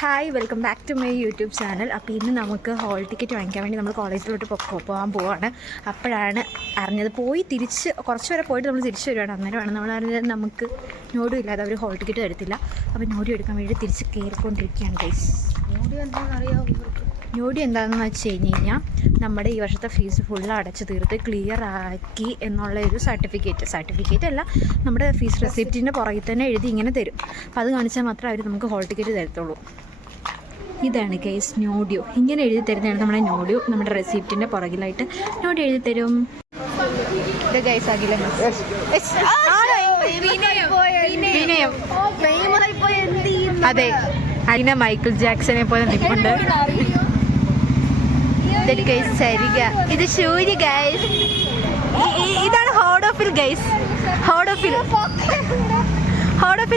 Hi, welcome back to my YouTube channel. അപ്പോൾ ഇന്ന് നമുക്ക് ഹോൾ ടിക്കറ്റ് വാങ്ങിക്കാൻ വേണ്ടി നമ്മൾ കോളേജിലോട്ട് പോകാൻ പോവാണ്. അപ്പോഴാണ് അറിഞ്ഞത്, തിരിച്ച് കുറച്ച് വരെ പോയിട്ട് നമ്മൾ തിരിച്ച് വരുവാണ്. അന്നേരമാണ് നമ്മൾ അറിഞ്ഞത് നമുക്ക് നോഡും ഇല്ലാതെ അവർ ഹോൾ ടിക്കറ്റ് തരത്തില്ല. അപ്പോൾ നോഡി എടുക്കാൻ വേണ്ടി തിരിച്ച് കയറിക്കൊണ്ടിരിക്കുകയാണ് ഗൈസ്. നോഡി എന്താണെന്ന് വെച്ച് കഴിഞ്ഞാൽ നമ്മുടെ ഈ വർഷത്തെ ഫീസ് ഫുള്ള് അടച്ചു തീർത്ത് ക്ലിയർ ആക്കി എന്നുള്ള ഒരു സർട്ടിഫിക്കറ്റ് അല്ല, നമ്മുടെ ഫീസ് റെസിപ്റ്റിൻ്റെ പുറകിൽ തന്നെ എഴുതി ഇങ്ങനെ തരും. അപ്പോൾ അത് കാണിച്ചാൽ മാത്രമേ അവർ നമുക്ക് ഹോൾ ടിക്കറ്റ് തരത്തുള്ളൂ. ഇതാണ് ഗൈസ് നോഡിയോ. ഇങ്ങനെ എഴുതി തരുന്നതാണ് നമ്മുടെ നോഡിയോ. നമ്മുടെ റെസിപ്റ്റിൻ്റെ പുറകിലായിട്ട് നോഡി എഴുതി തരും. ഇത് ഗൈസ് ആകില്ല, അതെ, അതിനെ മൈക്കിൾ ജാക്സനെ പോലെ നിൽപ്പുണ്ട്. ഇത് സൂര്യ ഗൈസ്, ഇതാണ് ഹോഡോഫിൽ ഗൈസ്. ഹോഡോഫിൽ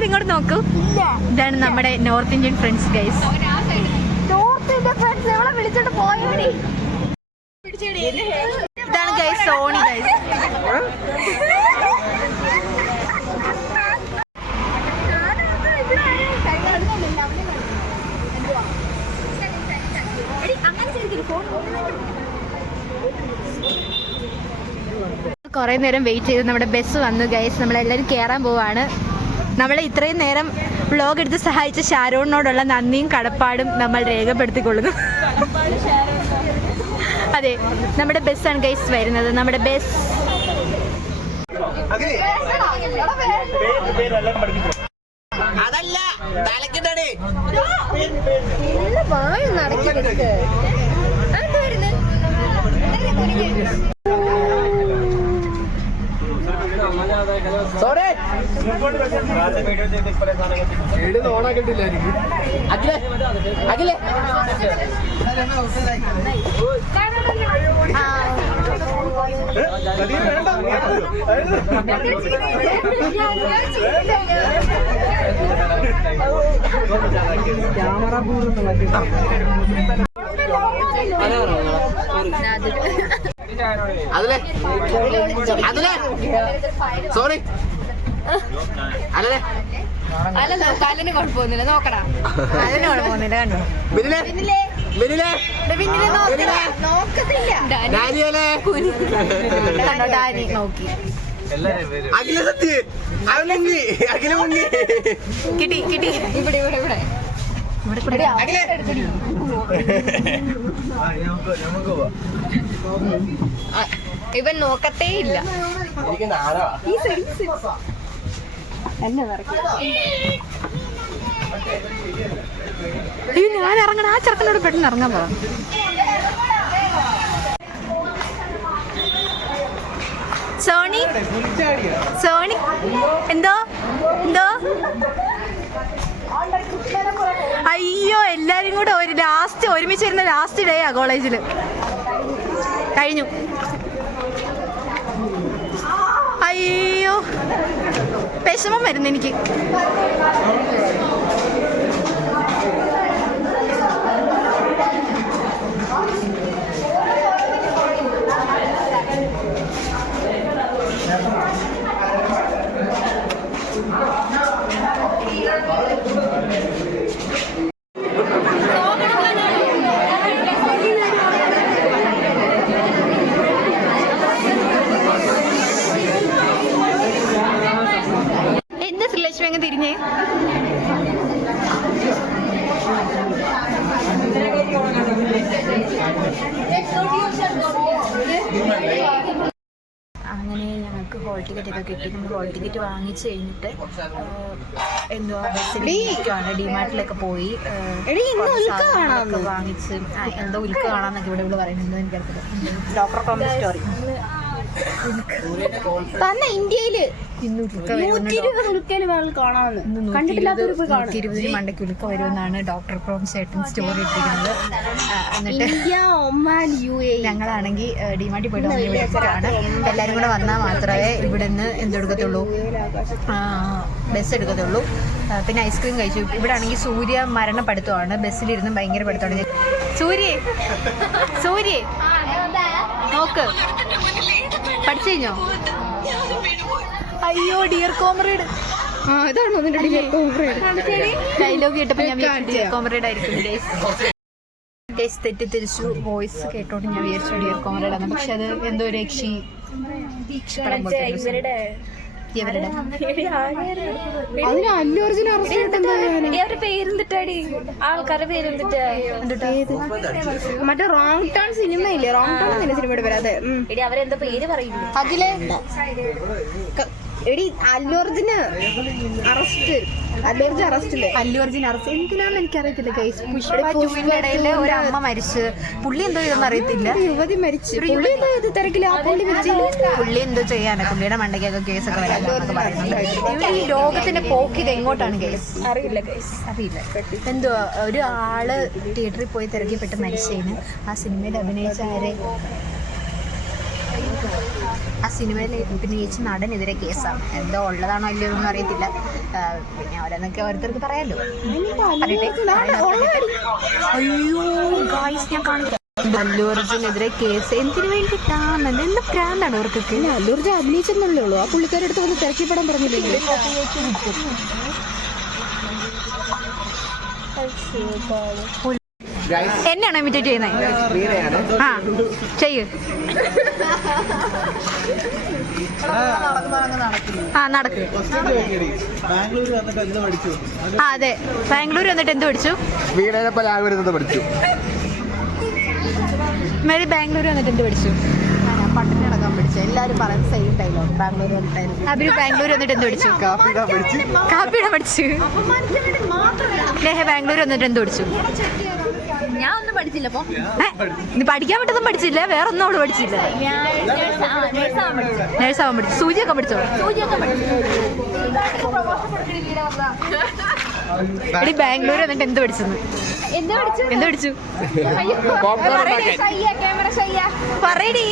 ഇങ്ങോട്ട് നോക്കൂ. ഇതാണ് നമ്മുടെ നോർത്ത് ഇന്ത്യൻ ഫ്രണ്ട്സ് ഗൈസ്. ഇതാണ് ഗൈസ് സോണി ഗൈസ്. കുറേ നേരം വെയിറ്റ് ചെയ്ത് നമ്മുടെ ബസ് വന്നു ഗൈസ്. നമ്മളെല്ലാവരും കയറാൻ പോവാണ്. നമ്മളെ ഇത്രയും നേരം വ്ളോഗ് എടുത്ത് സഹായിച്ച ഷാരോണിനോടുള്ള നന്ദിയും കടപ്പാടും നമ്മൾ രേഖപ്പെടുത്തിക്കൊള്ളുന്നു. അതെ, നമ്മുടെ ബസ്സാണ് ഗൈസ് വരുന്നത്. നമ്മുടെ ബസ് സോറി കാലിന് കുഴപ്പമൊന്നുമില്ല, നോക്കടാ. അതിന് കുഴപ്പമൊന്നുമില്ല, കണ്ടോ. ഡാനി നോക്കി കിട്ടി. ഇവിടെ ഇവൻ നോക്കത്തേ ഇല്ല. ഞാൻ ഇറങ്ങണം. ആ ചെറുക്കനോട് പെട്ടെന്ന് ഇറങ്ങാൻ പോവാം. സോണി എന്തോ അയ്യോ, എല്ലാരും കൂടെ ഒരുമിച്ച് വരുന്ന ലാസ്റ്റ് ഡേ ആ കോളേജിൽ കഴിഞ്ഞു. അയ്യോ, വിഷമം വരുന്നു എനിക്ക്. തിരിഞ്ഞേ അങ്ങനെ ഞങ്ങൾക്ക് ഹോൾ ടിക്കറ്റ് ഒക്കെ കിട്ടി. നമ്മൾ ഹോൾ ടിക്കറ്റ് വാങ്ങിച്ചു കഴിഞ്ഞിട്ട് എന്തുവാ ബസ്സിലാണ് ഡിമാർട്ടിലൊക്കെ പോയി വാങ്ങിച്ച് എന്തോ ഉൽക്ക കാണാന്നൊക്കെ ഇവിടെ പറയുന്നത് എനിക്കറിയില്ല. ഡോക്ടർ ടോമിന്റെ സ്റ്റോറി തന്നെ ഇന്ത്യയില് 120 മണ്ടയ്ക്ക് ഉൽക്ക വരുമെന്നാണ് ഡോക്ടർ ടോം ചേട്ടൻ സ്റ്റോറി ഇട്ടിരിക്കുന്നത്. എന്നിട്ട് ഞങ്ങളാണെങ്കിൽ ഡിമാർട്ടിൽ പോയിട്ട് വിളിച്ചിട്ടാണ്. എല്ലാവരും കൂടെ വന്നാൽ മാത്രമേ ഇവിടെ നിന്ന് എന്തെടുക്കത്തുള്ളൂ, ബസ് എടുക്കത്തുള്ളൂ. പിന്നെ ഐസ്ക്രീം കഴിച്ചു. ഇവിടെ ആണെങ്കിൽ സൂര്യ മരണപ്പെടുത്തമാണ്. ബസ്സിലിരുന്ന് ഭയങ്കര പഠിത്തമാണ്. സൂര്യ നോക്ക്, പഠിച്ചു കഴിഞ്ഞോ? അയ്യോ, ഡിയർ കോമ്രേഡ് ഡയലോഗ് കേട്ടപ്പോൾ ഞാൻ കോമറേഡ് ആയിരിക്കും ഗൈസ്. തെറ്റിദ്ധരിച്ചു. വോയിസ് കേട്ടോണ്ട് ഞാൻ വിചാരിച്ചു ഡിയർ കോമറേഡ് ആണ്. പക്ഷെ അത് എന്തോ രക്ഷി ആൾക്കാരുടെ പേരെന്തിട്ടാ മറ്റേ റോങ് ടേൺ സിനിമ ഇല്ലേ? റോങ് ടേൺ എന്ന സിനിമയുടെ പേര്. അതെ, അവരെന്താ പേര് പറയില്ലേ? അതിലെ എടി അല്ലു അർജുന് അറസ്റ്റ്. അല്ലു അർജുൻ അറസ്റ്റ് എന്തിനാന്ന് എനിക്കറിയത്തില്ല ഗൈസ്. പുഷ്പ 2 ഇടയിൽ ഒരു അമ്മ മരിച്ച്. പുള്ളി എന്തോ ഇതൊന്നും അറിയത്തില്ല. യുവതി മരിച്ചു. തിരക്കില്ല പുള്ളി എന്തോ ചെയ്യാനാ? പുള്ളിയുടെ മണ്ടയ്ക്കൊക്കെ കേസൊക്കെ വരാൻ പറയുന്നുണ്ട്. ഈ ലോകത്തിന്റെ പോക്ക് ഇത് എങ്ങോട്ടാണ് ഗൈസ്? അറിയില്ല ഗൈസ്, അറിയില്ല. എന്തോ ഒരു ആള് തിയേറ്ററിൽ പോയി തിരക്കിപ്പെട്ട് മരിച്ചതിന് ആ സിനിമയിൽ അഭിനയിച്ച ആ സിനിമയിൽ അഭിനയിച്ച നടനെതിരെ കേസാണ്. എന്തോ ഉള്ളതാണോ അല്ലയോ ഒന്നും അറിയത്തില്ല. പിന്നെ അവരെന്നൊക്കെ ഓരോരുത്തർക്ക് പറയാലോ. അയ്യോ ഗായ്സ്, ഞാൻ കാണിക്കാം. അല്ലു അർജുനെതിരെ കേസ്. എന്തിനു വേണ്ടിയിട്ടാണ്? എന്ത് പ്രാന്താണ് അവർക്കൊക്കെ? അല്ലു അർജുൻ അഭിനയിച്ചെന്നുള്ളേ ഉള്ളൂ. ആ പുള്ളിക്കാരുടെ അടുത്ത് വന്ന് തിരക്കിപ്പെടാൻ പറഞ്ഞില്ലേ? എന്നെയാണോ ഇമിറ്റേറ്റ് ചെയ്യുന്നത്? ആ ചെയ്യ്. ആ നടക്ക്. ആ അതെ, ബാംഗ്ലൂർ വന്നിട്ട് എന്ത് പഠിച്ചു? മേരി ബാംഗ്ലൂർ വന്നിട്ട് എന്ത് പഠിച്ചു? പട്ടിണി അടക്കാൻ പഠിച്ചു. എല്ലാവരും പറയുന്നത് സെയിം ഡയലോഗ്. ബാംഗ്ലൂർ വന്നിട്ട് അവര് ബാംഗ്ലൂർ വന്നിട്ട് എന്ത് പഠിച്ചു? കാപ്പിയുടെ പഠിച്ചു. ബാംഗ്ലൂർ വന്നിട്ട് എന്ത് പഠിച്ചു? ഞാൻ ഒന്നും പഠിച്ചില്ല. നീ പഠിക്കാൻ പറ്റൊന്നും പഠിച്ചില്ല? വേറെ ഒന്നും അവള് പഠിച്ചില്ല. നേഴ്സാവാൻ പഠിച്ചു. സൂചിയൊക്കെ പഠിച്ചോ? എടി ബാംഗ്ലൂർ വന്നിട്ട് എന്ത് പഠിച്ചെന്ന്? എന്ത് പഠിച്ചു? പറയടി.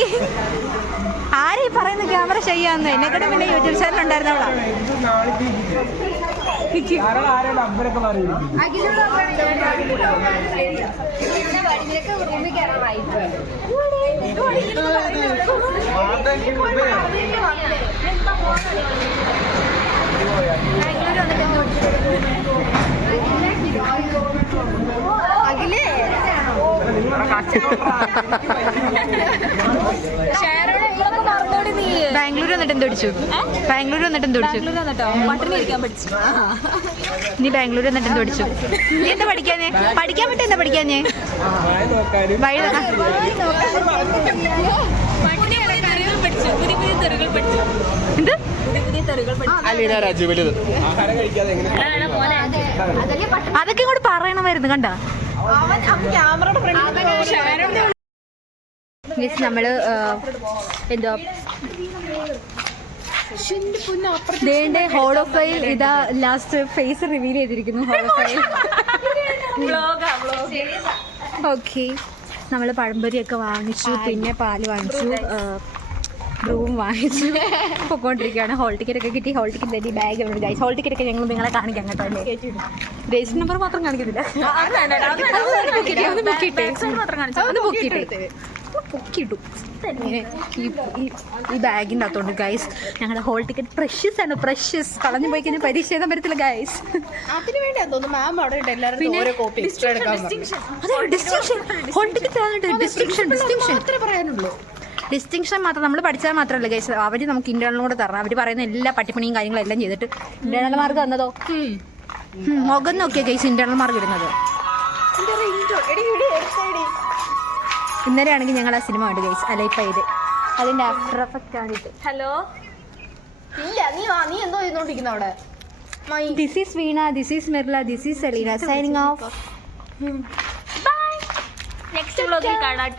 ആരെ പറയുന്ന ക്യാമറ ചെയ്യാന്ന്? എന്നെക്കൂടെ പിന്നെ യൂട്യൂബ് ചാനൽ ഉണ്ടായിരുന്നവളാ. ബാംഗ്ലൂർ വന്നിട്ട് എന്ത് പഠിച്ചു? ബാംഗ്ലൂർ വന്നിട്ട് എന്ത് പഠിച്ചു? നീ ബാംഗ്ലൂർ വന്നിട്ട് എന്ത് പഠിച്ചു? നീ എന്താ പഠിക്കാഞ്ഞേ? പഠിക്കാൻ പറ്റും. എന്താ പഠിക്കാഞ്ഞേ? എന്ത്? അതൊക്കെ ഇങ്ങോട്ട് പറയണമായിരുന്നു. കണ്ട നമ്മള് എന്താ ഹോൾ ഓഫ് ഫൈൽ ഇതാ ലാസ്റ്റ് ഫേസ് റിവീൽ ചെയ്തിരിക്കുന്നു. ഹോൾ ഓഫ് ഫൈൽ. ഓക്കെ, നമ്മൾ പഴംപൊരിയൊക്കെ വാങ്ങിച്ചു, പിന്നെ പാല് വാങ്ങിച്ചു, ബ്രൂവും വാങ്ങിച്ചു, പൊക്കോണ്ടിരിക്കുകയാണ്. ഹോൾ ടിക്കറ്റ് ഒക്കെ കിട്ടി. ഹോൾ ടിക്കറ്റ് തന്നെ ബാഗ് ഉണ്ട് ഗൈസ്. ഹോൾ ടിക്കറ്റ് ഒക്കെ ഞങ്ങൾ നിങ്ങളെ കാണിക്കാം കേട്ടോ. അല്ലേ, രജിസ്റ്റർ നമ്പർ മാത്രം കാണിക്കുന്നില്ല. പൊക്കിയിട്ടു ഈ ബാഗിൻ്റെ അകത്തോണ്ട് ഗൈസ്. ഞങ്ങളുടെ ഹോൾ ടിക്കറ്റ് പ്രഷ്യസ് ആണ്. പ്രഷ്യസ് കളഞ്ഞു പോയി കഴിഞ്ഞാൽ പരീക്ഷ എഴുതാൻ പറ്റത്തില്ല ഗൈസ്. ഡിസ്റ്റിങ്ഷൻ മാത്രം നമ്മൾ പഠിച്ചാൽ മാത്രമല്ല ഗൈസ്, അവർ നമുക്ക് ഇന്റേണൽ കൂടെ തരണം. അവർ പറയുന്ന എല്ലാ പട്ടിപ്പണിയും കാര്യങ്ങളും എല്ലാം ചെയ്തിട്ട് ഇന്റേണൽ മാർക്ക് തന്നതോ മുഖം നോക്കിയാൽ ഗൈസ് ഇന്റേണൽ മാർക്ക് ഇടുന്നത്. ഇന്നലെ ആണെങ്കിൽ ഞങ്ങൾ ആ സിനിമ കണ്ടു ഗൈസ്, അലൈപ്പയില്. അതിന്റെ ആഫ്റ്റർ എഫക്റ്റ് ആണിത്. ഹലോ, നീ എന്തോ ചെയ്തോണ്ടിരിക്കുന്ന അവിടെ? This is Veena, this is Merla, this is Selina signing off. Next വ്ലോഗിൽ കാണാം.